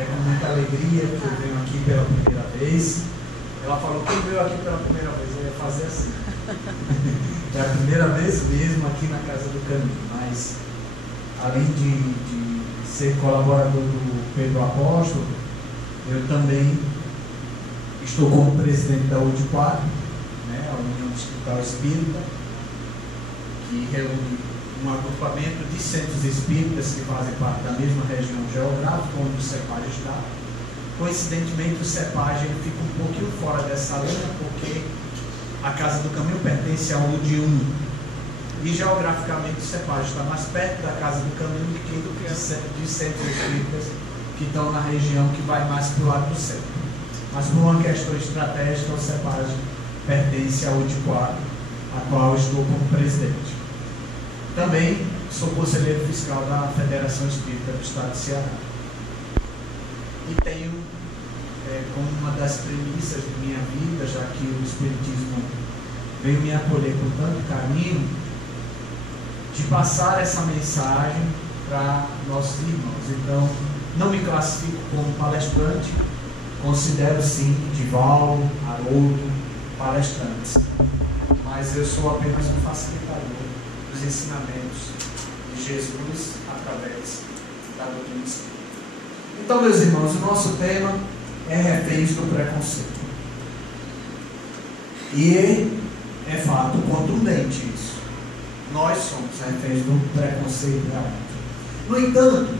É com muita alegria que eu venho aqui pela primeira vez. Ela falou, quem veio aqui pela primeira vez? Eu ia fazer assim. É a primeira vez mesmo aqui na Casa do Caminho. Mas, além de ser colaborador do Pedro Apóstolo, eu também estou como presidente da UDPAR, né, a União Distrital Espírita, que reúne um agrupamento de centros espíritas que fazem parte da mesma região geográfica onde o CEPAG está. Coincidentemente, o CEPAG fica um pouquinho fora dessa linha, porque a Casa do Caminho pertence ao UD1. E geograficamente o CEPAG está mais perto da Casa do Caminho do que de centros espíritas que estão na região que vai mais para o lado do centro. Mas por uma questão estratégica, o CEPAG pertence ao UD4, a qual estou como presidente. Também sou conselheiro fiscal da Federação Espírita do Estado de Ceará. E tenho como uma das premissas de minha vida, já que o Espiritismo veio me acolher com tanto carinho, de passar essa mensagem para nossos irmãos. Então, não me classifico como palestrante, considero sim Divaldo, Haroldo, palestrantes, mas eu sou apenas um facilitador dos ensinamentos de Jesus através da doutrina espírita. Então, meus irmãos, o nosso tema é reféns do preconceito. E é fato contundente isso. Nós somos reféns do preconceito realmente. No entanto,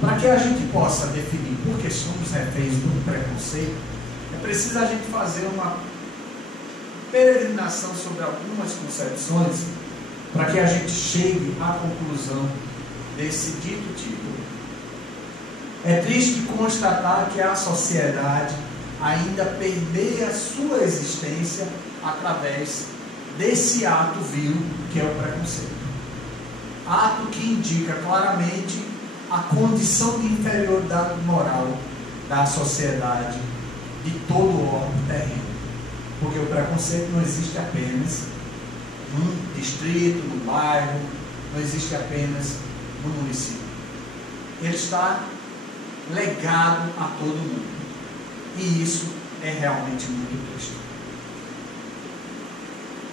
para que a gente possa definir por que somos reféns do preconceito, é preciso a gente fazer uma peregrinação sobre algumas concepções para que a gente chegue à conclusão desse dito título. É triste constatar que a sociedade ainda permeia a sua existência através desse ato vil que é o preconceito. Ato que indica claramente a condição de inferioridade moral da sociedade de todo o orbe terreno. Porque o preconceito não existe apenas num distrito, no bairro, não existe apenas no município. Ele está legado a todo mundo. E isso é realmente muito triste.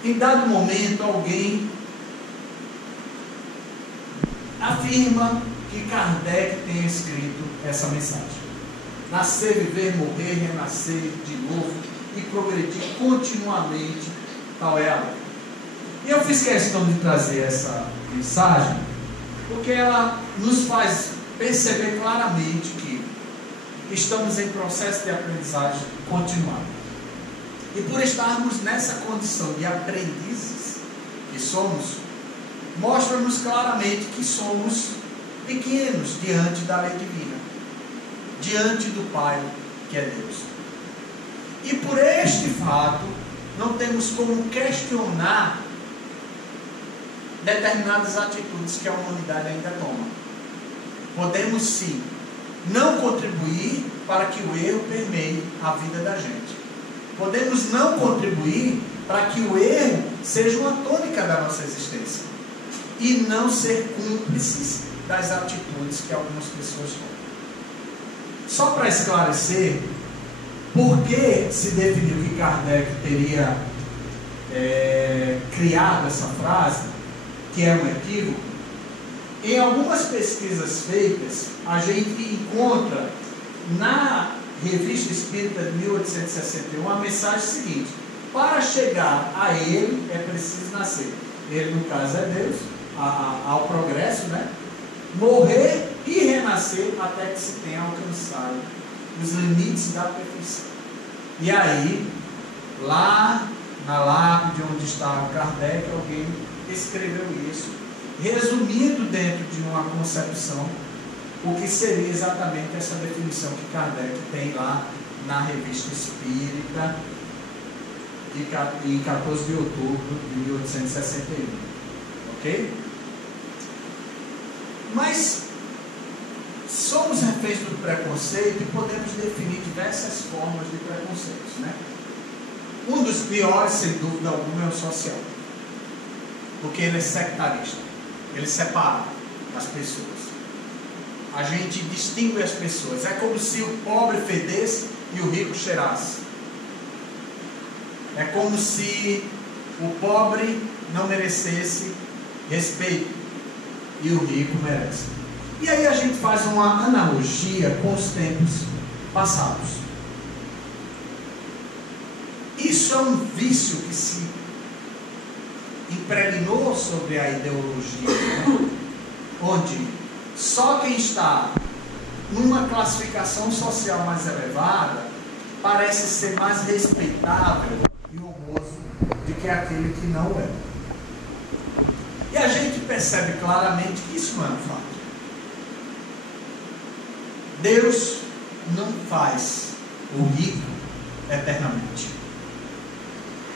Em dado momento, alguém afirma que Kardec tem escrito essa mensagem: nascer, viver, morrer, renascer de novo e progredir continuamente, tal é a lei. E eu fiz questão de trazer essa mensagem porque ela nos faz perceber claramente que estamos em processo de aprendizagem continuada. E por estarmos nessa condição de aprendizes que somos, mostra-nos claramente que somos pequenos diante da lei divina, diante do Pai, que é Deus. E por este fato, não temos como questionar determinadas atitudes que a humanidade ainda toma. Podemos sim não contribuir para que o erro permeie a vida da gente. Podemos não contribuir para que o erro seja uma tônica da nossa existência e não ser cúmplices das atitudes que algumas pessoas tomam. Só para esclarecer por que se definiu que Kardec teria criado essa frase, que é um equívoco, em algumas pesquisas feitas, a gente encontra na Revista Espírita de 1861 a mensagem seguinte: para chegar a ele é preciso nascer. Ele, no caso, é Deus, ao progresso, né? Morrer e renascer até que se tenha alcançado os limites da perfeição. E aí, lá na lápide onde estava Kardec, alguém escreveu isso, resumindo dentro de uma concepção o que seria exatamente essa definição que Kardec tem lá na Revista Espírita em 14 de outubro de 1861. Ok? Mas somos reféns do preconceito e podemos definir diversas formas de preconceitos, né? Um dos piores, sem dúvida alguma, é o social, porque ele é sectarista, ele separa as pessoas. a gente distingue as pessoas. É como se o pobre fedesse e o rico cheirasse. É como se o pobre não merecesse respeito e o rico merece. E aí a gente faz uma analogia com os tempos passados. Isso é um vício que se impregnou sobre a ideologia, né? Onde só quem está numa classificação social mais elevada parece ser mais respeitável e honroso do que aquele que não é. E a gente percebe claramente que isso não é um fato. Deus não faz o rico eternamente.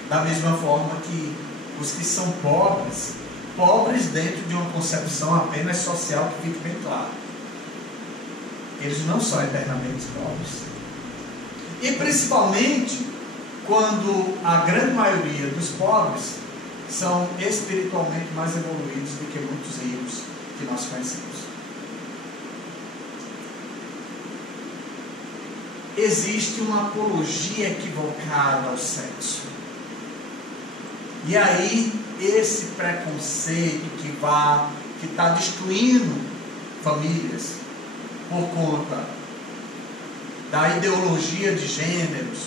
Da mesma forma que os que são pobres, pobres dentro de uma concepção apenas social, que fique bem claro, eles não são eternamente pobres. E principalmente quando a grande maioria dos pobres são espiritualmente mais evoluídos do que muitos ricos que nós conhecemos. Existe uma apologia equivocada ao sexo. E aí, esse preconceito que está destruindo famílias por conta da ideologia de gêneros,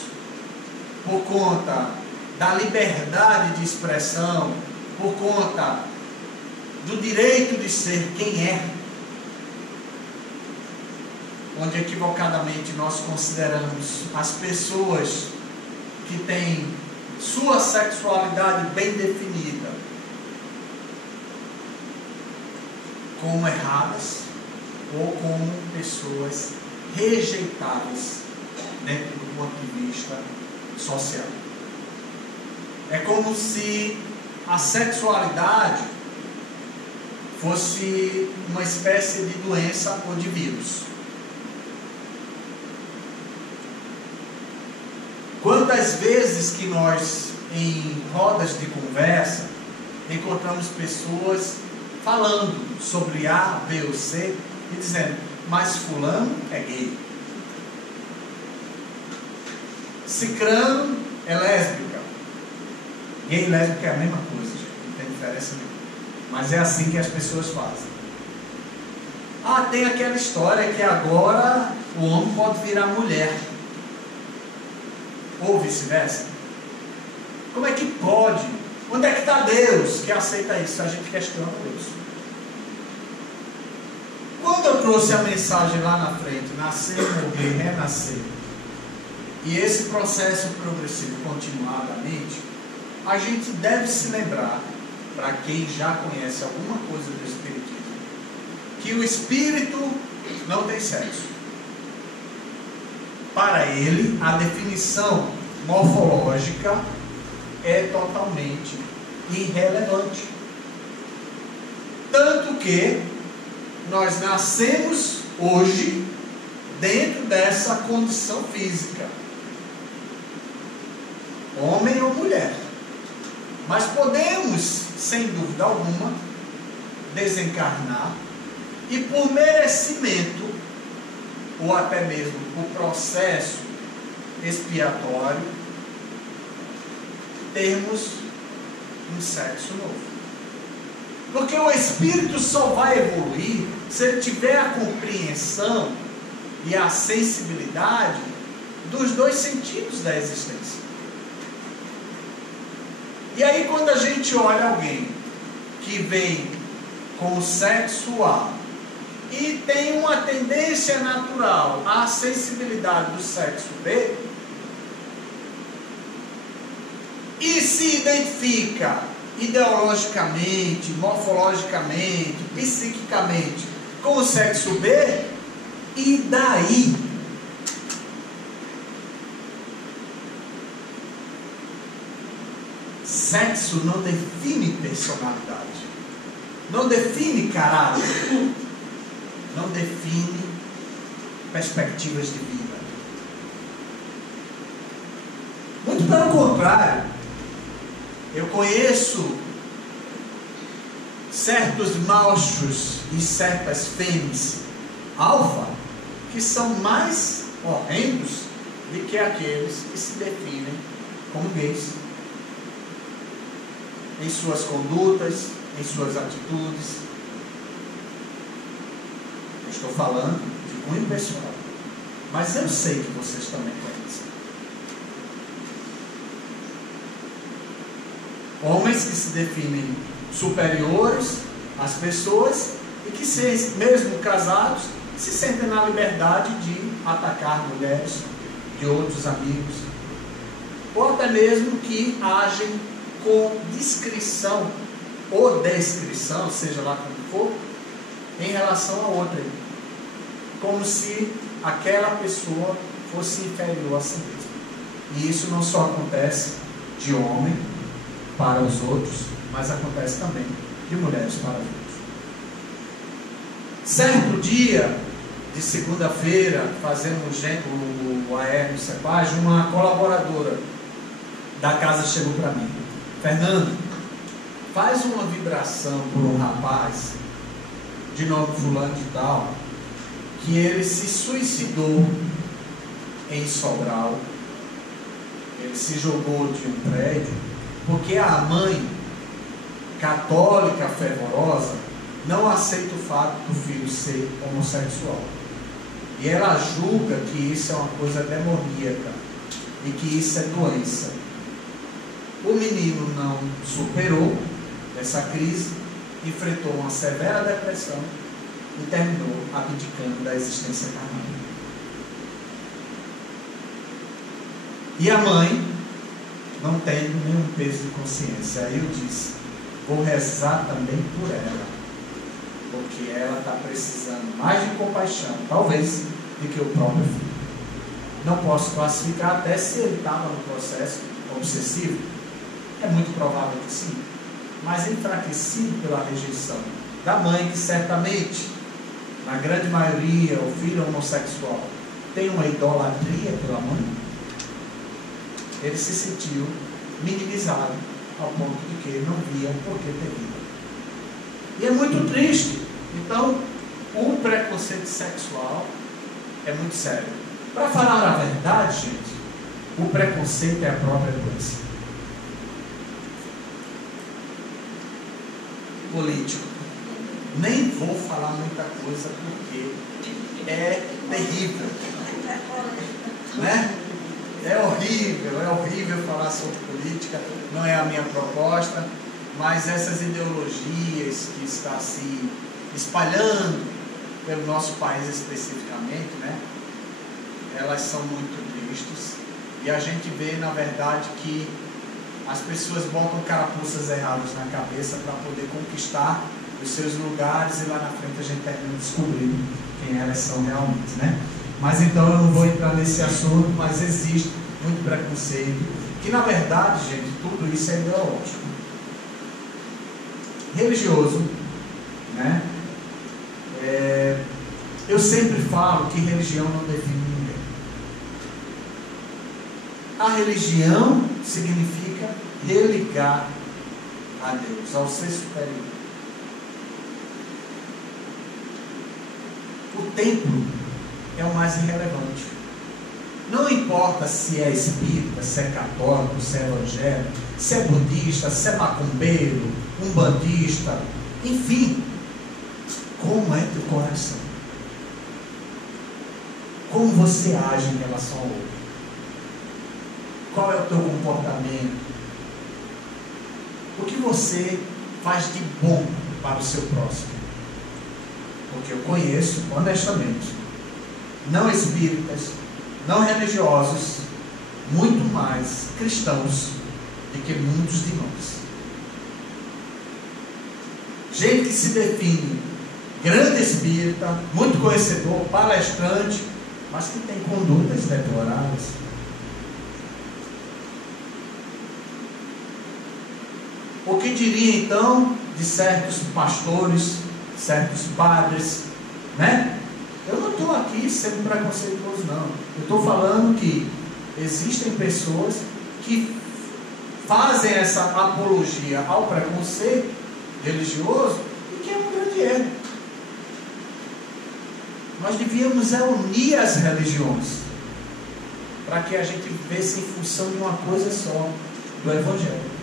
por conta da liberdade de expressão, por conta do direito de ser quem é, onde equivocadamente nós consideramos as pessoas que têm sua sexualidade bem definida como erradas ou como pessoas rejeitáveis dentro do ponto de vista social. É como se a sexualidade fosse uma espécie de doença ou de vírus. Quantas vezes que nós, em rodas de conversa, encontramos pessoas falando sobre A, B ou C e dizendo, mas fulano é gay, cicrano é lésbica. Gay e lésbica é a mesma coisa, gente, não tem diferença nenhuma. Mas é assim que as pessoas fazem. Ah, tem aquela história que agora o homem pode virar mulher. Ou vice-versa. Como é que pode? Onde é que está Deus que aceita isso? A gente questiona Deus. Quando eu trouxe a mensagem lá na frente, nascer, morrer, renascer, e esse processo progressivo continuadamente, a gente deve se lembrar, para quem já conhece alguma coisa do Espiritismo, que o Espírito não tem sexo. Para ele, a definição morfológica é totalmente irrelevante. Tanto que nós nascemos hoje dentro dessa condição física, homem ou mulher. Mas podemos, sem dúvida alguma, desencarnar e por merecimento ou até mesmo o processo expiatório, termos um sexo novo. Porque o espírito só vai evoluir se ele tiver a compreensão e a sensibilidade dos dois sentidos da existência. E aí quando a gente olha alguém que vem com o sexo A e tem uma tendência natural à sensibilidade do sexo B, e se identifica ideologicamente, morfologicamente, psiquicamente com o sexo B, e daí? Sexo não define personalidade, não define caráter, não define perspectivas de vida. Muito pelo contrário, eu conheço certos machos e certas fêmeas alfa que são mais horrendos do que aqueles que se definem como gays, em suas condutas, em suas atitudes. Eu estou falando de cunho pessoal, mas eu sei que vocês também conhecem. Homens que se definem superiores às pessoas e que, mesmo casados, se sentem na liberdade de atacar mulheres de outros amigos, ou até mesmo que agem com discrição ou descrição, seja lá como for, em relação a outra, como se aquela pessoa fosse inferior a si mesma. E isso não só acontece de homem para os outros, mas acontece também de mulheres para os outros. Certo dia de segunda-feira, fazendo o AR no CEPAG, uma colaboradora da casa chegou para mim: Fernando, faz uma vibração por um rapaz de nome fulano de tal, que ele se suicidou em Sobral. Ele se jogou de um prédio porque a mãe, católica fervorosa, não aceita o fato do filho ser homossexual. E ela julga que isso é uma coisa demoníaca e que isso é doença. O menino não superou essa crise, enfrentou uma severa depressão e terminou abdicando da existência carnal. E a mãe, não tendo nenhum peso de consciência, aí eu disse: vou rezar também por ela, porque ela está precisando mais de compaixão, talvez, do que o próprio filho. Não posso classificar até se ele estava no processo obsessivo. É muito provável que sim, mas enfraquecido pela rejeição da mãe, que certamente, na grande maioria, o filho homossexual tem uma idolatria pela mãe. Ele se sentiu minimizado ao ponto de que ele não via por que ter vida. E é muito triste. Então, o preconceito sexual é muito sério. Para falar a verdade, gente, o preconceito é a própria doença. Político, nem vou falar muita coisa porque é terrível, né? É horrível falar sobre política, não é a minha proposta, mas essas ideologias que estão se espalhando pelo nosso país especificamente, né? Elas são muito tristes, e a gente vê, na verdade, que as pessoas botam carapuças erradas na cabeça para poder conquistar os seus lugares, e lá na frente a gente termina descobrindo quem elas são realmente, né? Mas então eu não vou entrar nesse assunto, mas existe muito preconceito, que na verdade, gente, tudo isso é ideológico. Religioso, né? Eu sempre falo que religião não define ninguém. A religião significa religar a Deus, ao ser superior. O templo é o mais irrelevante. Não importa se é espírita, se é católico, se é evangélico, se é budista, se é macumbeiro, umbandista, enfim. Como é teu coração? Como você age em relação ao outro? Qual é o teu comportamento? O que você faz de bom para o seu próximo? Porque eu conheço, honestamente, não espíritas, não religiosos, muito mais cristãos do que muitos de nós. Gente que se define grande espírita, muito conhecedor, palestrante, mas que tem condutas deploráveis. O que diria então de certos pastores, certos padres, né? Eu não estou aqui sendo preconceituoso, não. Eu estou falando que existem pessoas que fazem essa apologia ao preconceito religioso, e que é um grande erro. Nós devíamos unir as religiões, para que a gente vivesse em função de uma coisa só, do Evangelho.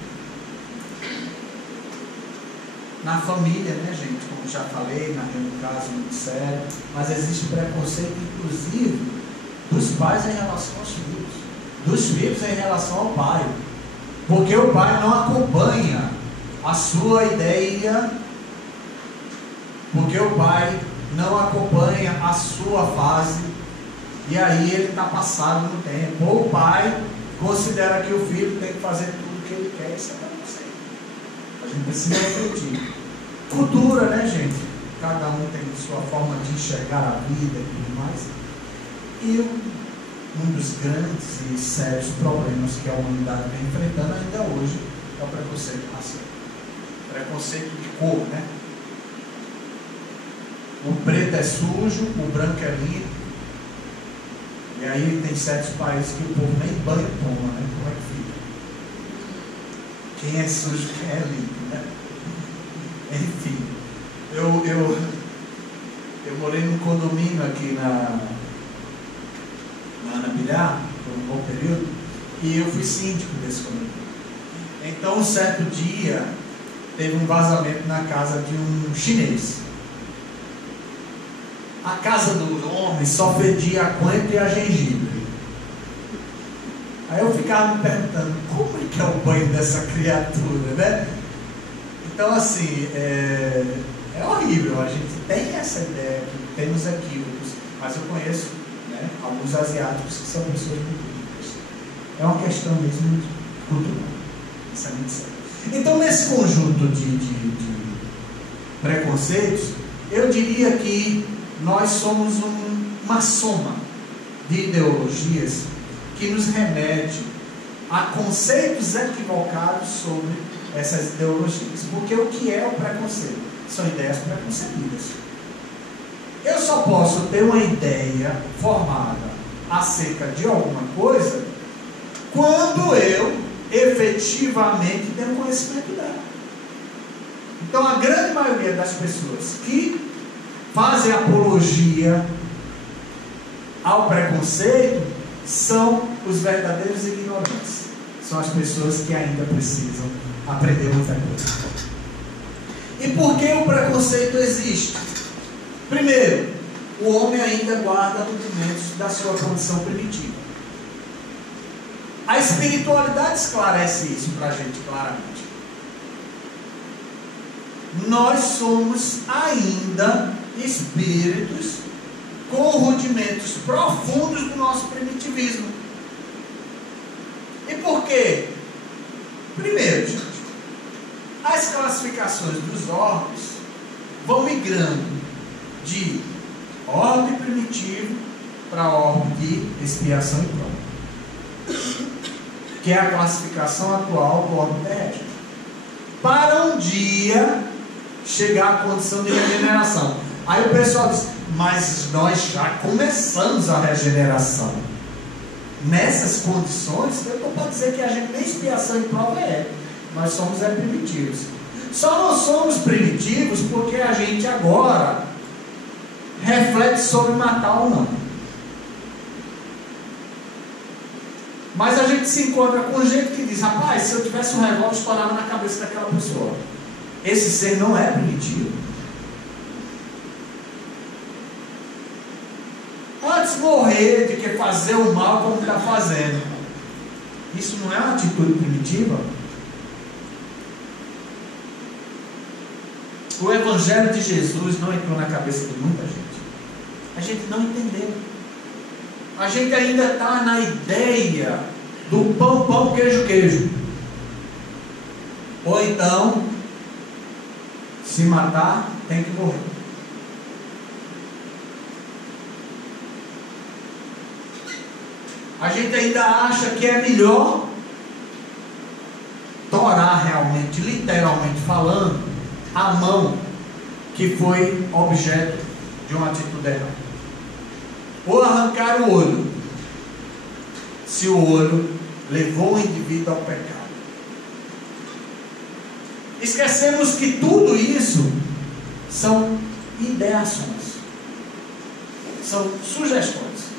Na família, né, gente, como já falei, um caso muito sério, mas existe preconceito, inclusive, dos pais em relação aos filhos, dos filhos em relação ao pai, porque o pai não acompanha a sua ideia, porque o pai não acompanha a sua fase, e aí ele está passado no tempo, ou o pai considera que o filho tem que fazer tudo o que ele quer. Isso é preconceito. A gente precisa refletir. Cultura, né, gente? Cada um tem sua forma de enxergar a vida e tudo mais. E um dos grandes e sérios problemas que a humanidade vem enfrentando ainda hoje é o preconceito racial. Preconceito de cor, né? O preto é sujo, o branco é limpo. E aí tem certos países que o povo nem banho toma, né? Como é que fica? Quem é sujo, quem é limpo, né? Enfim, eu morei num condomínio aqui na Ana Bilhar, por um bom período, e eu fui síndico desse condomínio. Então, um certo dia, teve um vazamento na casa de um chinês. A casa do homem só fedia a coentro e a gengibre. Aí eu ficava me perguntando, como é que é o banho dessa criatura, né? Então, assim, é horrível. A gente tem essa ideia, que temos equívocos, mas eu conheço, né, alguns asiáticos que são pessoas muito limpas. É uma questão mesmo cultural. Isso é muito sério. Então, nesse conjunto de preconceitos, eu diria que nós somos uma soma de ideologias que nos remete a conceitos equivocados sobre essas ideologias. Porque o que é o preconceito? São ideias preconcebidas. Eu só posso ter uma ideia formada acerca de alguma coisa quando eu efetivamente tenho conhecimento dela. Então, a grande maioria das pessoas que fazem apologia ao preconceito são os verdadeiros ignorantes. São as pessoas que ainda precisam aprender muita coisa. E por que o preconceito existe? Primeiro, o homem ainda guarda rudimentos da sua condição primitiva. A espiritualidade esclarece isso para a gente claramente. Nós somos ainda espíritos com rudimentos profundos do nosso primitivismo. E por quê? Primeiro, gente, as classificações dos orbes vão migrando de orbe primitivo para orbe de expiação e prova, que é a classificação atual do orbe terrestre, para um dia chegar à condição de regeneração. Aí o pessoal diz, mas nós já começamos a regeneração. Nessas condições, eu estou para dizer que a gente nem expiação e prova é. Nós somos primitivos. Só não somos primitivos porque a gente agora reflete sobre matar ou não. Mas a gente se encontra com gente que diz, rapaz, se eu tivesse um revólver, estourava na cabeça daquela pessoa. Esse ser não é primitivo. Antes morrer do que fazer o mal como está fazendo. Isso não é uma atitude primitiva? O Evangelho de Jesus não entrou na cabeça de muita gente. A gente não entendeu. A gente ainda está na ideia do pão, pão, queijo, queijo. Ou então, se matar, tem que morrer. A gente ainda acha que é melhor torar realmente, literalmente falando, a mão que foi objeto de uma atitude errada. Ou arrancar o olho, se o olho levou o indivíduo ao pecado. Esquecemos que tudo isso são ideações. São sugestões.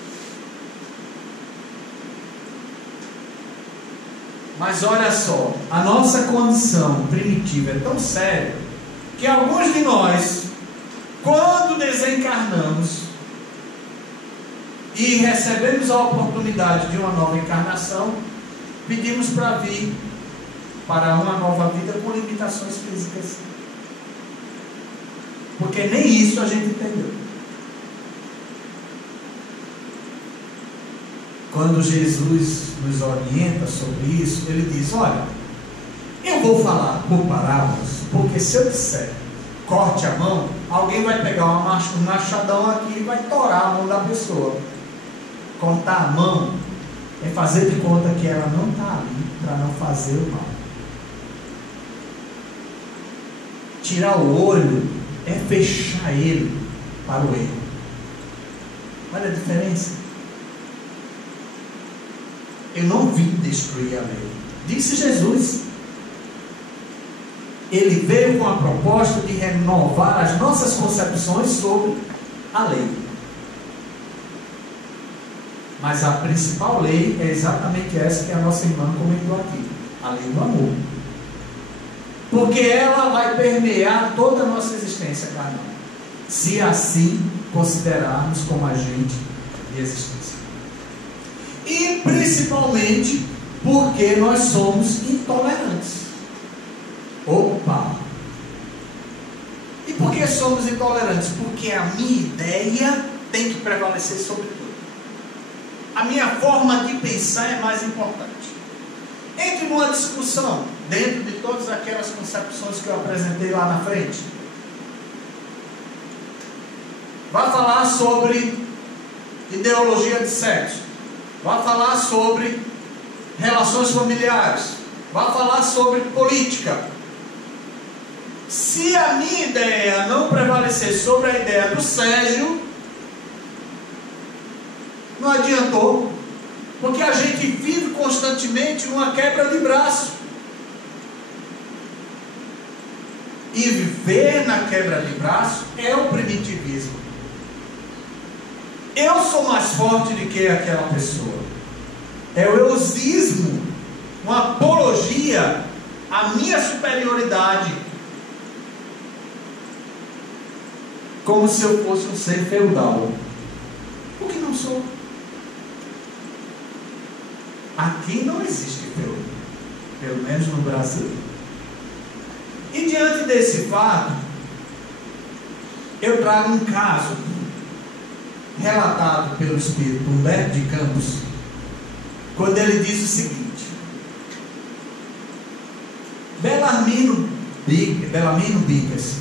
Mas olha só, a nossa condição primitiva é tão séria que alguns de nós, quando desencarnamos e recebemos a oportunidade de uma nova encarnação, pedimos para vir para uma nova vida com limitações físicas. Porque nem isso a gente entendeu. Quando Jesus nos orienta sobre isso, ele diz: olha, eu vou falar por parábolas, porque se eu disser corte a mão, alguém vai pegar um machadão aqui e vai torar a mão da pessoa. Cortar a mão é fazer de conta que ela não está ali para não fazer o mal. Tirar o olho é fechar ele para o erro. Olha a diferença. Eu não vim destruir a lei, disse Jesus. Ele veio com a proposta de renovar as nossas concepções sobre a lei. Mas a principal lei é exatamente essa que a nossa irmã comentou aqui, a lei do amor. Porque ela vai permear toda a nossa existência carnal, se assim considerarmos como agente de existência. E principalmente porque nós somos intolerantes. Opa! E por que somos intolerantes? Porque a minha ideia tem que prevalecer sobre tudo. A minha forma de pensar é mais importante. Entre numa discussão, dentro de todas aquelas concepções que eu apresentei lá na frente. Vai falar sobre ideologia de sexo. Vai falar sobre relações familiares. Vai falar sobre política. Se a minha ideia não prevalecer sobre a ideia do Sérgio, não adiantou. Porque a gente vive constantemente numa quebra de braço. E viver na quebra de braço é o primitivismo. Eu sou mais forte do que aquela pessoa. É o eusismo, uma apologia à minha superioridade. Como se eu fosse um ser feudal. O que não sou. Aqui não existe feudal, pelo menos no Brasil. E diante desse fato, eu trago um caso relatado pelo Espírito Humberto de Campos, quando ele diz o seguinte: Belarmino Bicas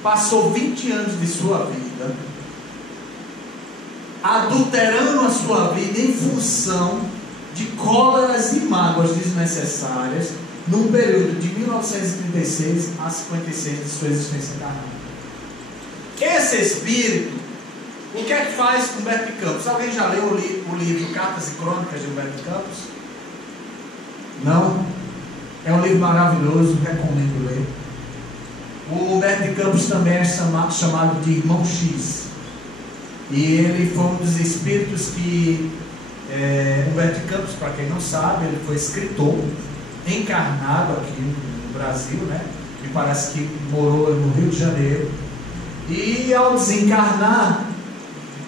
passou 20 anos de sua vida adulterando a sua vida em função de cóleras e mágoas desnecessárias num período de 1936 a 56 de sua existência carnal. Esse espírito, o que é que faz com Humberto de Campos? Alguém já leu o livro Cartas e Crônicas de Humberto de Campos? Não? É um livro maravilhoso, recomendo ler. O Humberto de Campos também é chamado de Irmão X. E ele foi um dos espíritos que Humberto de Campos, para quem não sabe, ele foi escritor, encarnado aqui no Brasil, né? Me parece que morou no Rio de Janeiro. E ao desencarnar,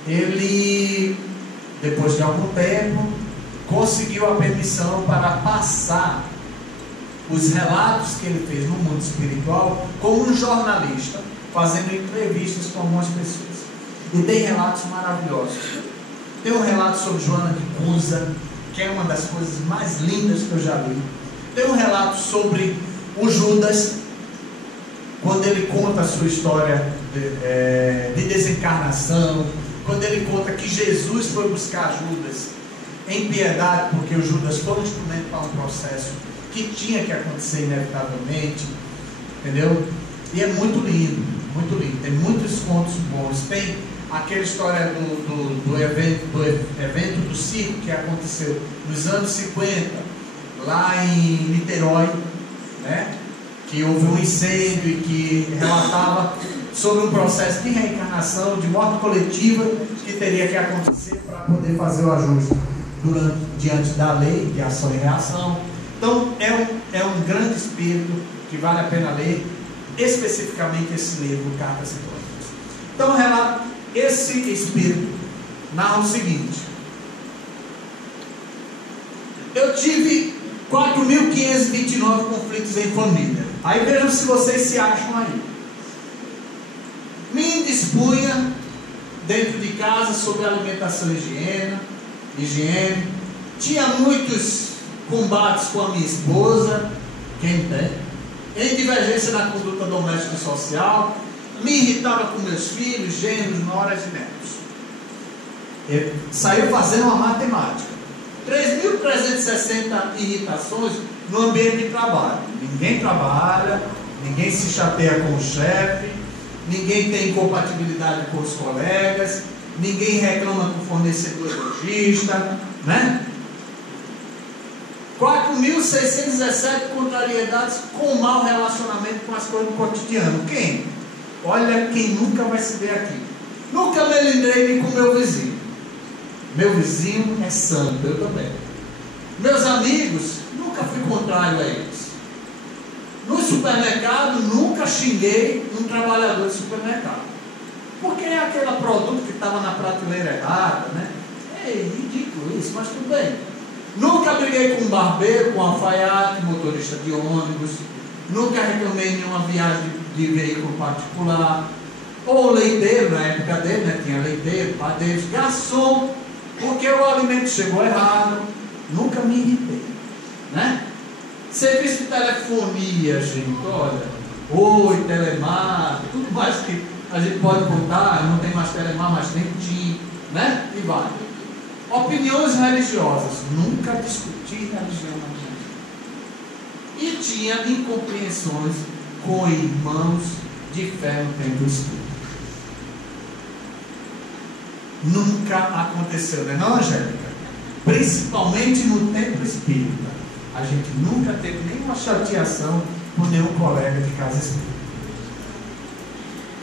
ele, depois de algum tempo, conseguiu a permissão para passar os relatos que ele fez no mundo espiritual como um jornalista, fazendo entrevistas com algumas pessoas. E tem relatos maravilhosos. Tem um relato sobre Joana de Cusa, que é uma das coisas mais lindas que eu já li. Tem um relato sobre o Judas, quando ele conta a sua história de desencarnação, quando ele conta que Jesus foi buscar Judas em piedade, porque o Judas foi um instrumento para um processo que tinha que acontecer inevitavelmente, entendeu? E é muito lindo, muito lindo. Tem muitos contos bons. Tem aquela história do evento do circo que aconteceu nos anos 50, lá em Niterói, né? Que houve um incêndio e que relatava sobre um processo de reencarnação, de morte coletiva, que teria que acontecer para poder fazer o ajuste diante da lei de ação e reação. Então é um grande espírito que vale a pena ler, especificamente esse livro, Cartas Simbólicas. Então, relato, esse espírito narra o seguinte: eu tive 4.529 conflitos em família. Aí vejam se vocês se acham aí. Me indispunha dentro de casa sobre alimentação e higiene. Tinha muitos combates com a minha esposa, quem tem, em divergência na conduta doméstica e social. Me irritava com meus filhos, genros, noras e netos. Ele saiu fazendo uma matemática: 3.360 irritações no ambiente de trabalho. Ninguém trabalha, ninguém se chateia com o chefe, ninguém tem incompatibilidade com os colegas, ninguém reclama com o fornecedor lojista, né? 4.617 contrariedades com mau relacionamento com as coisas do cotidiano. Quem? Olha quem nunca vai se ver aqui. Nunca me lembrei com meu vizinho. Meu vizinho é santo, eu também. Meus amigos, nunca fui contrário a eles. No supermercado, nunca xinguei um trabalhador de supermercado. Porque é aquele produto que estava na prateleira errada, né? É ridículo isso, mas tudo bem. Nunca briguei com um barbeiro, com um alfaiate, motorista de ônibus. Nunca reclamei em nenhuma viagem de veículo particular. Ou leiteiro, na época dele, né? Tinha leiteiro, padeiro, garçom, porque o alimento chegou errado. Nunca me irritei, né? Serviço de telefonia, gente, olha, Oi, Telemar, tudo mais que a gente pode contar. Não tem mais Telemar, mas tem TIM, né? E vai. Opiniões religiosas, nunca discuti religião na minha vida. E tinha incompreensões com irmãos de fé no tempo espírita. Nunca aconteceu, né, não, Angélica? Principalmente no tempo espírita, a gente nunca teve nenhuma chateação por nenhum colega de casa espírita.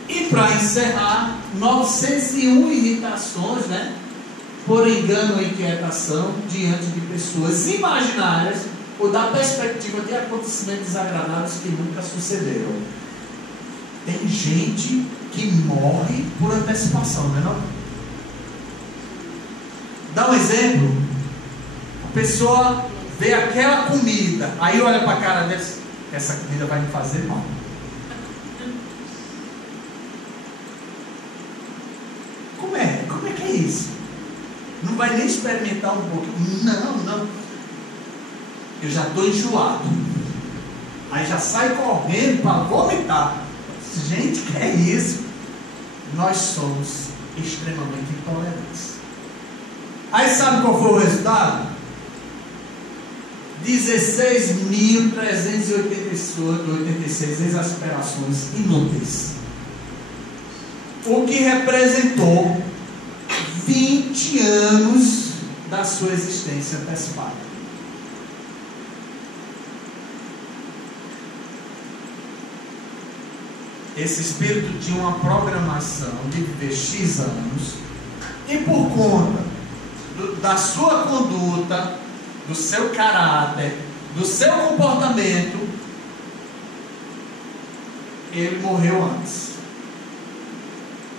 E para encerrar, 901 irritações, né, por engano ou inquietação diante de pessoas imaginárias ou da perspectiva de acontecimentos desagradáveis que nunca sucederam. Tem gente que morre por antecipação, não é não? Dá um exemplo. A pessoa vê aquela comida, aí olha para a cara dele: essa comida vai me fazer mal. Como é que é isso? Não vai nem experimentar um pouquinho? Não. Eu já estou enjoado. Aí já sai correndo para vomitar. Gente, que é isso? Nós somos extremamente intolerantes. Aí sabe qual foi o resultado? 16.386 exasperações inúteis. O que representou 20 anos da sua existência antecipada. Esse espírito tinha uma programação de viver X anos, e por conta da sua conduta, do seu caráter, do seu comportamento, ele morreu antes.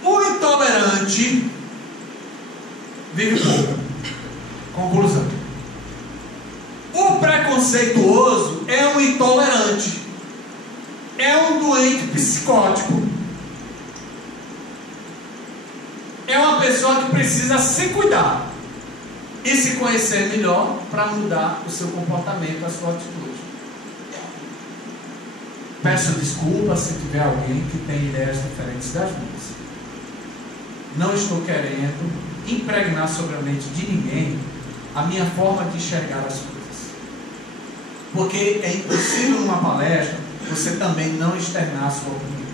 O intolerante vive pouco. Conclusão: o preconceituoso é um intolerante, é um doente psicótico, é uma pessoa que precisa se cuidar e se conhecer melhor para mudar o seu comportamento, a sua atitude. Peço desculpas se tiver alguém que tem ideias diferentes das minhas. Não estou querendo impregnar sobre a mente de ninguém a minha forma de enxergar as coisas, porque é impossível numa palestra você também não externar a sua opinião.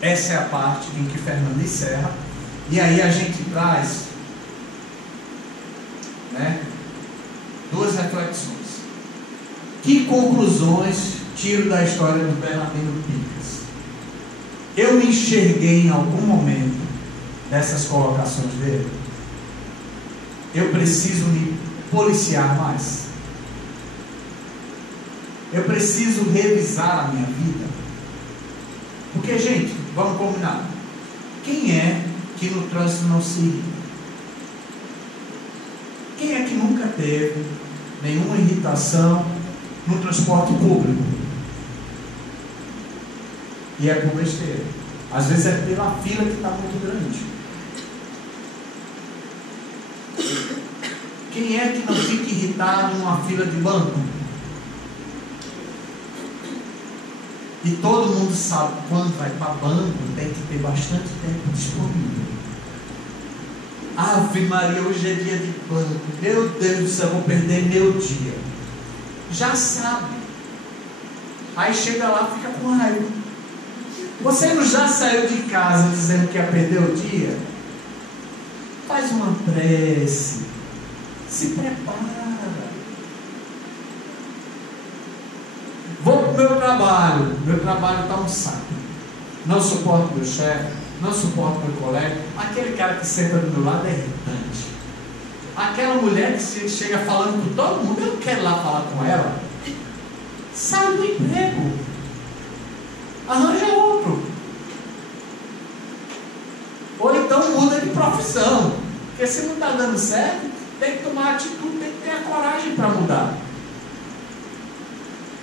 Essa é a parte em que Fernando encerra, e aí a gente traz, né, duas reflexões. Que conclusões tiro da história do Bernardino Picas? Eu me enxerguei em algum momento dessas colocações dele. Eu preciso me policiar mais. Eu preciso revisar a minha vida. Porque, gente, vamos combinar. Quem é que no trânsito não se irrita? Quem é que nunca teve nenhuma irritação no transporte público? E é por besteira. Às vezes é pela fila que está muito grande. Quem é que não fica irritado numa fila de banco? E todo mundo sabe que quando vai para banco tem que ter bastante tempo disponível. Ave Maria, hoje é dia de banco. Meu Deus do céu, vou perder meu dia. Já sabe. Aí chega lá e fica com raiva. Você não já saiu de casa dizendo que ia perder o dia? Faz uma prece. Se prepara. Vou para o meu trabalho. Meu trabalho está um saco. Não suporto meu chefe. Não suporto meu colega. Aquele cara que senta do meu lado é irritante. Aquela mulher que chega falando com todo mundo. Eu não quero ir lá falar com ela. Sai do emprego. Arranja outro. Ou então muda de profissão. Porque se não está dando certo, tem que tomar atitude, tem que ter a coragem para mudar.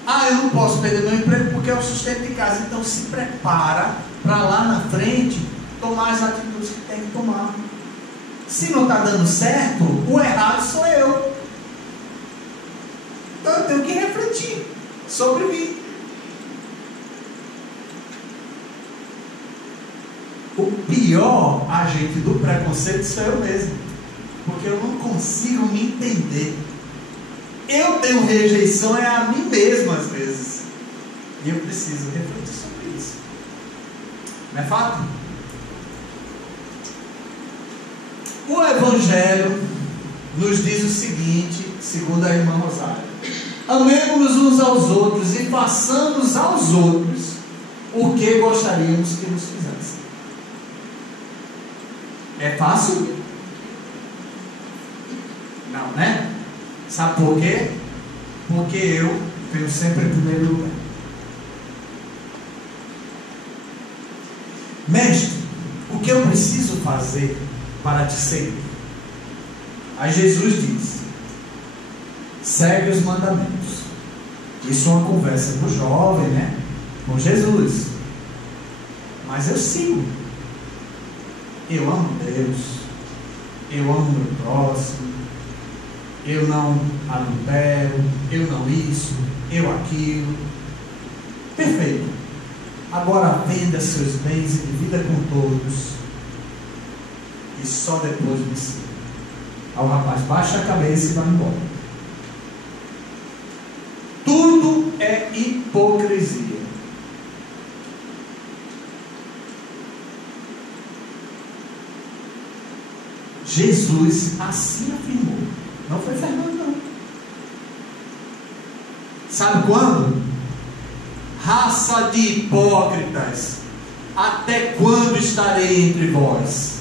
Ah, eu não posso perder meu emprego porque é o sustento de casa. Então se prepara para lá na frente tomar as atitudes que tem que tomar. Se não está dando certo, o errado sou eu. Então eu tenho que refletir sobre mim. O pior agente do preconceito sou eu mesmo. Porque eu não consigo me entender. Eu tenho rejeição a mim mesmo às vezes. E eu preciso refletir sobre isso. Não é fato? O Evangelho nos diz o seguinte, segundo a irmã Rosário: amemos-nos uns aos outros e façamos aos outros o que gostaríamos que nos fizessem. É fácil? Não, né? Sabe por quê? Porque eu venho sempre em primeiro lugar. Mestre, o que eu preciso fazer para te seguir? Aí Jesus diz: segue os mandamentos. Isso é uma conversa do jovem, né? Com Jesus. Mas eu sigo. Eu amo Deus. Eu amo meu próximo. Eu não adultero. Eu não isso. Eu aquilo. Perfeito. Agora venda seus bens e divida com todos. E só depois me siga. Aí o rapaz baixa a cabeça e vai embora. Tudo é hipocrisia. Jesus assim afirmou. Não foi Fernando, não. Sabe quando? Raça de hipócritas, até quando estarei entre vós?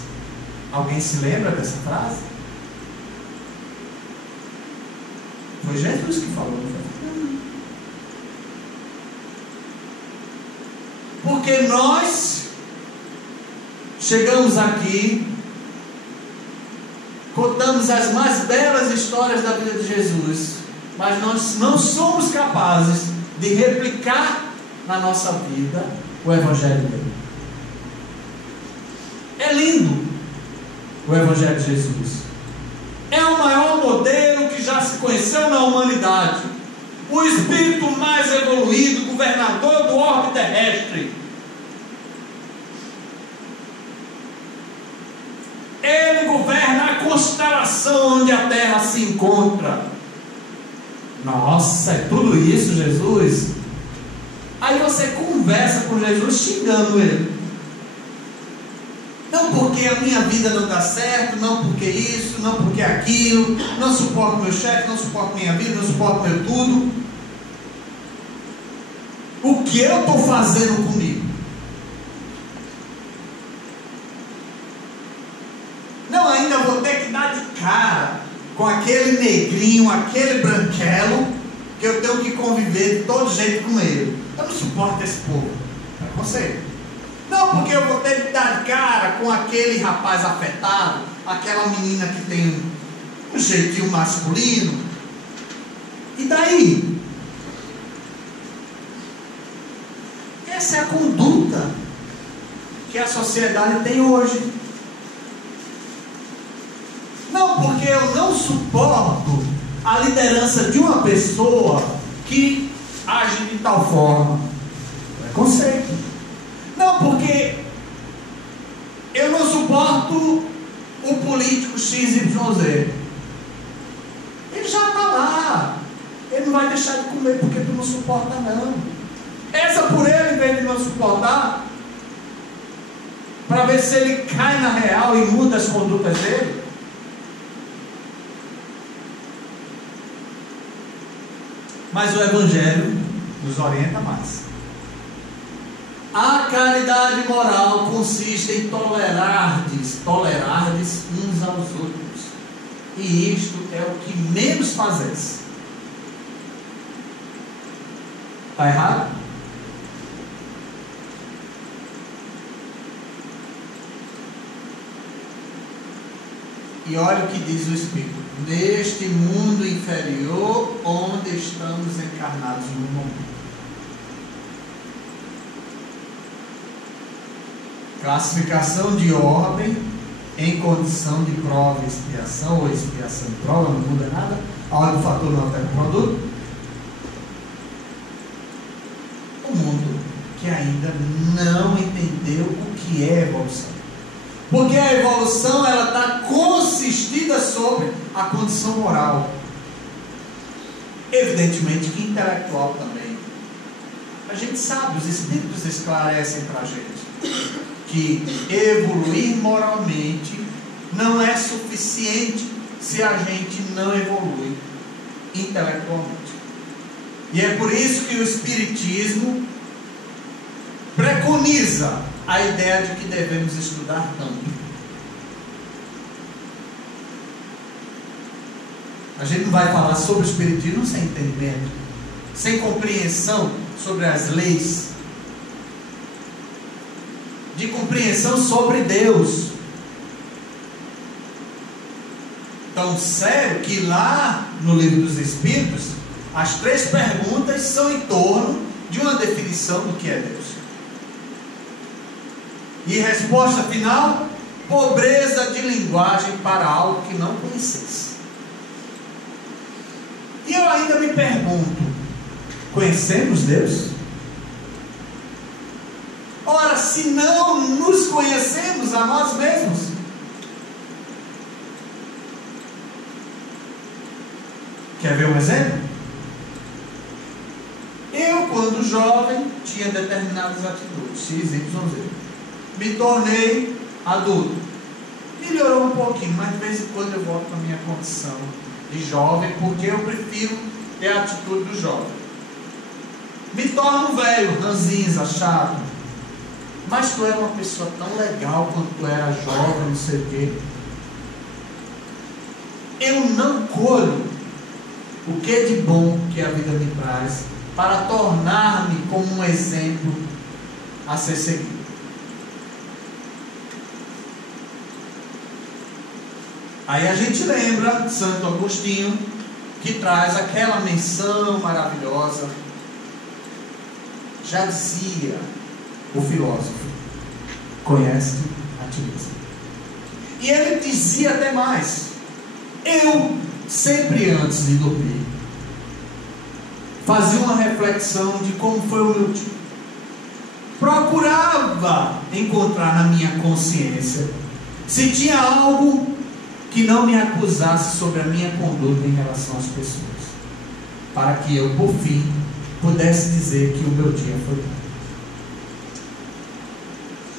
Alguém se lembra dessa frase? Foi Jesus que falou, não foi Fernando. Porque nós chegamos aqui, contamos as mais belas histórias da vida de Jesus, mas nós não somos capazes de replicar na nossa vida o Evangelho dele. É lindo o Evangelho de Jesus. É o maior modelo que já se conheceu na humanidade. O espírito mais evoluído, governador do orbe terrestre. Ele governa a constelação onde a Terra se encontra. Nossa, é tudo isso, Jesus? Aí você conversa com Jesus xingando ele. Não porque a minha vida não dá certo, não porque isso, não porque aquilo, não suporto meu chefe, não suporto minha vida, não suporto meu tudo. O que eu estou fazendo comigo? ter que dar de cara com aquele negrinho, aquele branquelo, que eu tenho que conviver de todo jeito com ele. Eu não suporto esse povo. Preconceito. Não, porque eu vou ter que dar de cara com aquele rapaz afetado, aquela menina que tem um jeitinho masculino. E daí? Essa é a conduta que a sociedade tem hoje. Não, porque eu não suporto a liderança de uma pessoa que age de tal forma. Preconceito. Não, porque eu não suporto o político XYZ. Ele já está lá. Ele não vai deixar de comer porque tu não suporta, não. Essa por ele, em vez de não suportar, para ver se ele cai na real e muda as condutas dele. Mas o Evangelho nos orienta mais. A caridade moral consiste em tolerardes uns aos outros. E isto é o que menos fazeis. Está errado? E olha o que diz o Espírito. Neste mundo inferior, onde estamos encarnados no momento. Classificação de ordem em condição de prova e expiação, ou expiação e prova, não muda nada. A ordem do fator não altera o produto. O mundo que ainda não entendeu o que é evolução. Porque a evolução, ela está consistida sobre a condição moral. Evidentemente que intelectual também. A gente sabe, os Espíritos esclarecem para a gente que evoluir moralmente não é suficiente se a gente não evolui intelectualmente. E é por isso que o Espiritismo preconiza a ideia de que devemos estudar tanto. A gente não vai falar sobre o Espiritismo sem entendimento, sem compreensão sobre as leis, de compreensão sobre Deus. Tão sério que lá no Livro dos Espíritos, as 3 perguntas são em torno de uma definição do que é Deus. E resposta final: pobreza de linguagem para algo que não conhecesse. E eu ainda me pergunto: conhecemos Deus? Ora, se não nos conhecemos a nós mesmos, quer ver um exemplo? Eu, quando jovem, tinha determinadas atitudes, X, Y, Z. Me tornei adulto. Melhorou um pouquinho, mas de vez em quando eu volto para a minha condição de jovem, porque eu prefiro ter a atitude do jovem. Me torno velho, ranzinza, chato. Mas tu era uma pessoa tão legal quando tu era jovem, não sei o quê. Eu não colho o que de bom que a vida me traz para tornar-me como um exemplo a ser seguido. Aí a gente lembra Santo Agostinho, que traz aquela menção maravilhosa. Já dizia o filósofo: conhece-te a ti mesmo. E ele dizia até mais: eu sempre antes de dormir fazia uma reflexão de como foi o meu dia. Procurava encontrar na minha consciência se tinha algo que não me acusasse sobre a minha conduta em relação às pessoas, para que eu, por fim, pudesse dizer que o meu dia foi bom.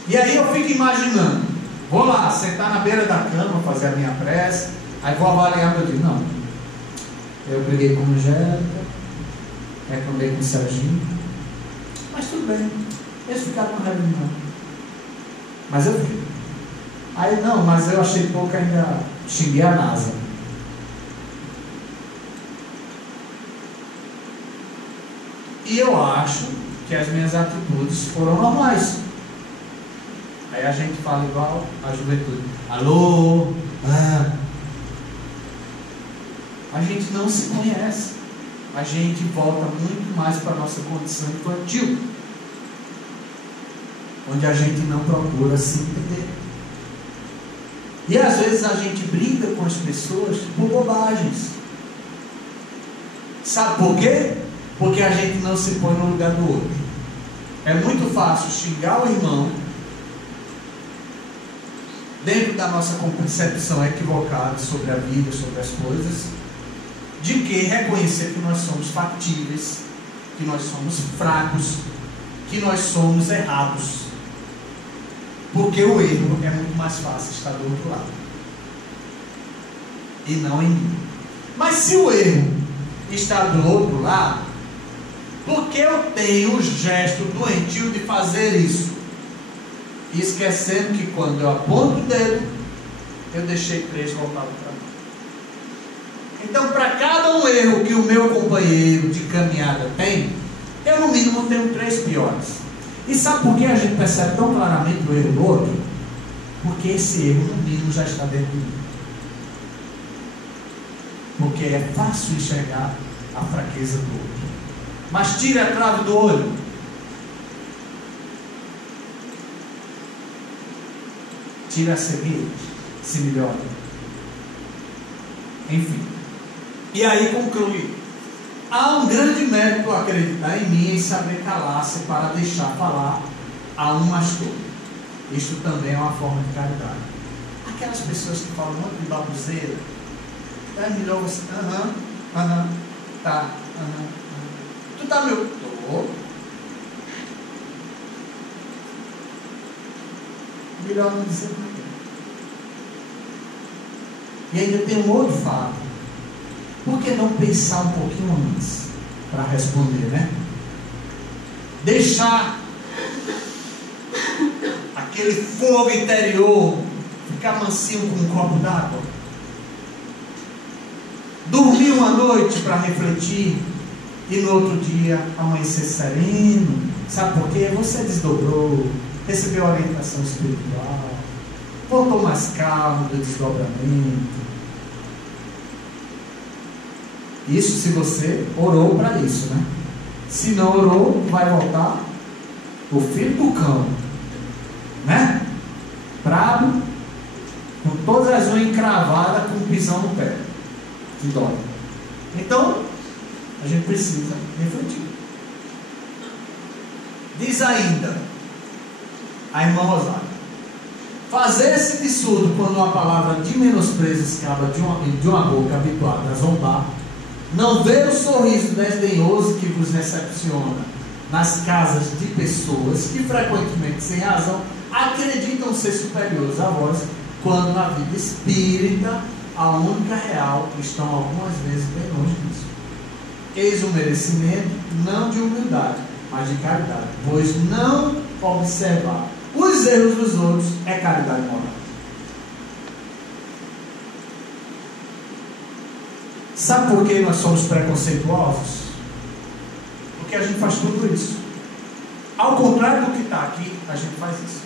E aí eu fico imaginando, vou lá, sentar na beira da cama, fazer a minha prece, aí vou avaliar meu dia. Não, eu briguei com a Angélica, reclamei com o Serginho, mas tudo bem, eles ficaram com raiva de mim. Mas eu fiquei. Aí não, mas eu achei pouco, ainda xinguei a NASA. E eu acho que as minhas atitudes foram normais. Aí a gente fala igual a juventude. Alô? A gente não se conhece. A gente volta muito mais para a nossa condição infantil, onde a gente não procura se entender. E às vezes a gente briga com as pessoas por bobagens. Sabe por quê? Porque a gente não se põe no lugar do outro. É muito fácil xingar o irmão dentro da nossa concepção equivocada sobre a vida, sobre as coisas, de que reconhecer que nós somos factíveis, que nós somos fracos, que nós somos errados. Porque o erro é muito mais fácil estar do outro lado e não em mim. Mas se o erro está do outro lado, por que eu tenho o gesto doentio de fazer isso? Esquecendo que quando eu aponto o dedo, eu deixei 3 voltados para mim. Então, para cada um erro que o meu companheiro de caminhada tem, eu no mínimo tenho 3 piores. E sabe por que a gente percebe tão claramente o erro do outro? Porque esse erro no mínimo já está dentro de mim. Porque é fácil enxergar a fraqueza do outro. Mas tire a trave do olho. Tira a cegueira, se melhora. Enfim. E aí conclui. Há um grande mérito acreditar em mim e saber calar-se para deixar falar a um mais todo. Isto também é uma forma de caridade. Aquelas pessoas que falam muito de baboseira, é melhor você. Tá. Tu tá meu. Tô. Melhor não dizer nada. E ainda tem um outro fato. Por que não pensar um pouquinho antes para responder, né? Deixar aquele fogo interior ficar mansinho com um copo d'água. Dormir uma noite para refletir e no outro dia amanhecer sereno. Sabe por quê? Você desdobrou, recebeu orientação espiritual, voltou mais calmo do desdobramento. Isso se você orou para isso, né? Se não orou, vai voltar o filho do cão, né? Brabo, com todas as unhas encravadas, com um pisão no pé, que dói. Então, a gente precisa refletir. Diz ainda a irmã Rosário: fazer-se de surdo quando uma palavra de menosprezo escapa de uma boca habituada a zombar, não ver o sorriso desdenhoso que vos recepciona nas casas de pessoas que frequentemente, sem razão, acreditam ser superiores a vós, quando na vida espírita a única real estão algumas vezes bem longe disso. Eis o merecimento não de humildade, mas de caridade, pois não observar os erros dos outros é caridade moral. Sabe por que nós somos preconceituosos? Porque a gente faz tudo isso. Ao contrário do que está aqui, a gente faz isso.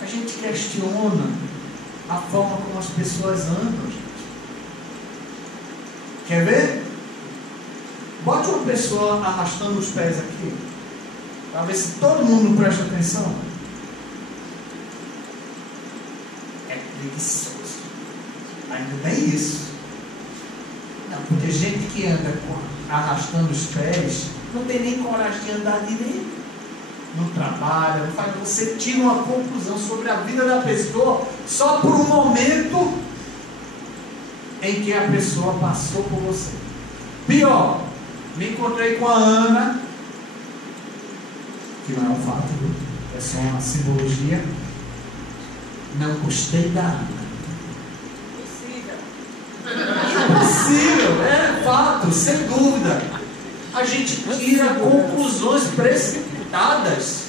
A gente questiona a forma como as pessoas andam, gente. Quer ver? Bote uma pessoa arrastando os pés aqui, para ver se todo mundo presta atenção. É preguiçoso. Ainda tem isso. Não, porque gente que anda arrastando os pés não tem nem coragem de andar direito. Não trabalha, não faz. Você tira uma conclusão sobre a vida da pessoa só por um momento em que a pessoa passou por você. Pior, me encontrei com a Ana, que não é um fato, é só uma simbologia. Não gostei da Ana. Impossível, é fato, sem dúvida. a gente tira conclusões precipitadas.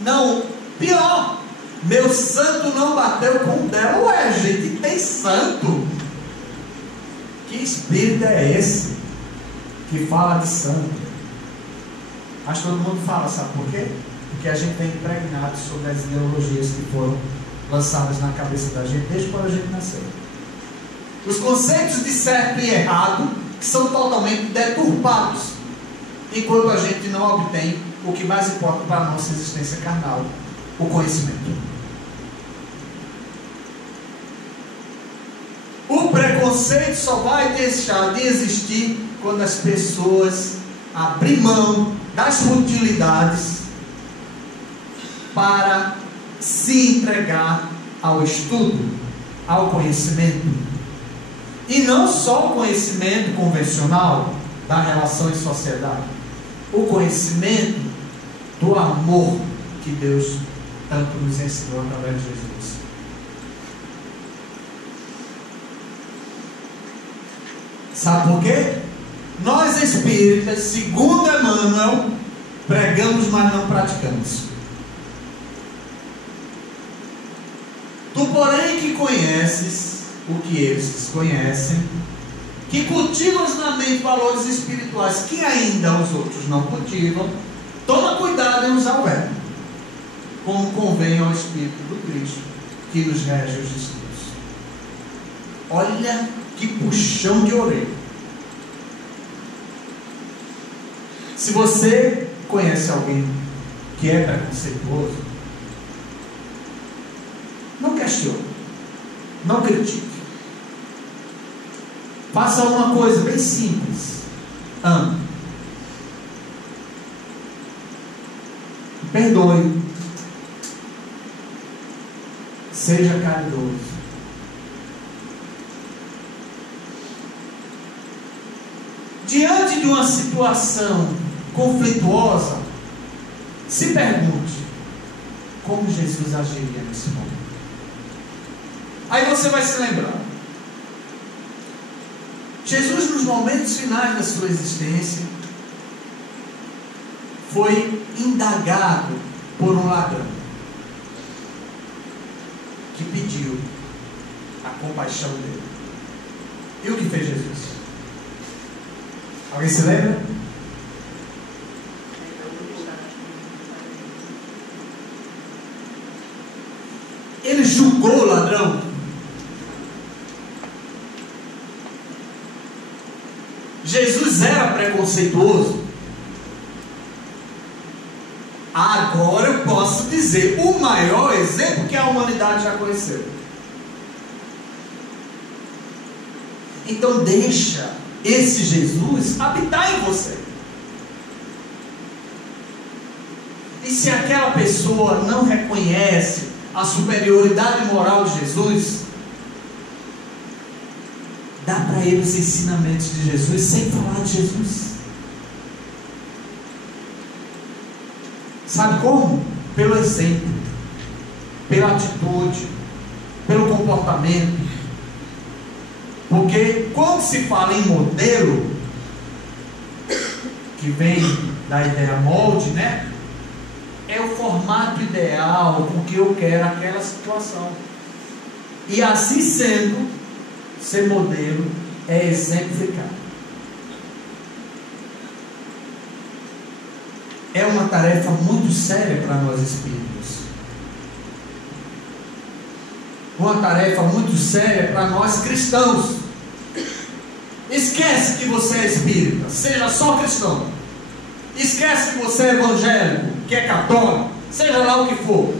Não, pior, meu santo não bateu com o dela. Ué, gente, tem santo? Que espírito é esse que fala de santo? Acho que todo mundo fala, sabe por quê? Porque a gente tem impregnado sobre as ideologias que foram lançadas na cabeça da gente desde quando a gente nasceu. Os conceitos de certo e errado que são totalmente deturpados, enquanto a gente não obtém o que mais importa para a nossa existência carnal, o conhecimento. O preconceito só vai deixar de existir quando as pessoas abrirem mão das futilidades para se entregar ao estudo, ao conhecimento. E não só o conhecimento convencional da relação em sociedade, o conhecimento do amor que Deus tanto nos ensinou através de Jesus. Sabe por quê? Nós espíritas, segundo Emmanuel, pregamos, mas não praticamos. Tu, porém, que conheces o que eles desconhecem, que cultivas na mente valores espirituais que ainda os outros não cultivam, toma cuidado em usar o verbo, como convém ao Espírito do Cristo, que nos rege os estudos. Olha que puxão de orelha. Se você conhece alguém que é preconceituoso, não questione, não critique. Faça uma coisa bem simples: ame, perdoe, seja caridoso. Diante de uma situação conflituosa, se pergunte como Jesus agiria nesse momento. Aí você vai se lembrar. Jesus, nos momentos finais da sua existência, foi indagado por um ladrão que pediu a compaixão dele. E o que fez Jesus? Alguém se lembra? Ele julgou o ladrão. Jesus era preconceituoso. Agora eu posso dizer o maior exemplo que a humanidade já conheceu. Então deixa esse Jesus habitar em você. E se aquela pessoa não reconhece a superioridade moral de Jesus, dá para ele os ensinamentos de Jesus sem falar de Jesus. Sabe como? Pelo exemplo, pela atitude, pelo comportamento. Porque quando se fala em modelo, que vem da ideia molde, né? É o formato ideal com que eu quero aquela situação. E assim sendo, ser modelo é exemplificar. É uma tarefa muito séria para nós espíritas. Uma tarefa muito séria para nós cristãos. Esquece que você é espírita, seja só cristão. Esquece que você é evangélico, que é católico, seja lá o que for.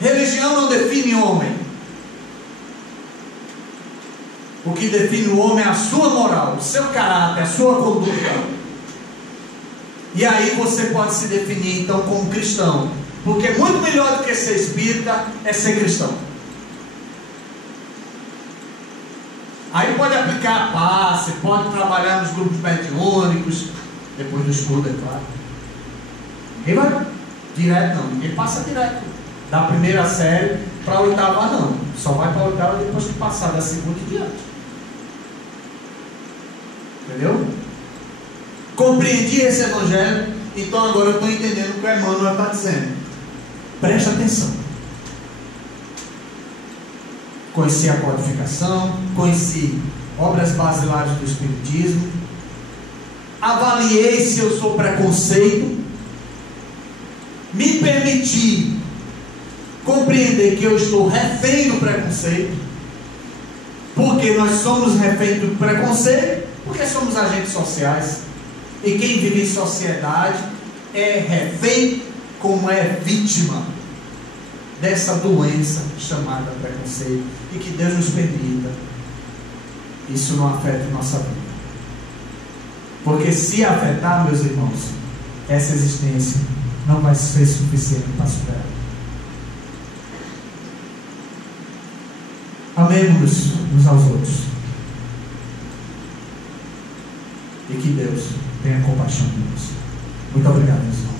Religião não define homem. O que define o homem é a sua moral, o seu caráter, a sua conduta. E aí você pode se definir então como cristão, porque muito melhor do que ser espírita é ser cristão. Aí pode aplicar a passe, pode trabalhar nos grupos mediúnicos, depois do estudo, é claro. Ninguém vai direto não, ninguém passa direto da primeira série para a oitava não, só vai para a oitava depois que passar da segunda e diante. Entendeu? Compreendi esse evangelho, então agora eu estou entendendo o que o Emmanuel está dizendo. Preste atenção. Conheci a codificação, conheci obras basilares do Espiritismo, avaliei se eu sou preconceito, me permiti compreender que eu estou refém do preconceito, porque nós somos refém do preconceito, porque somos agentes sociais, e quem vive em sociedade é refém, como é vítima dessa doença chamada preconceito, e que Deus nos permita isso não afeta nossa vida, porque se afetar, meus irmãos, essa existência não vai ser suficiente para superar. Amemos-nos uns aos outros, e que Deus tenha compaixão de nós. Muito obrigado, meus irmãos.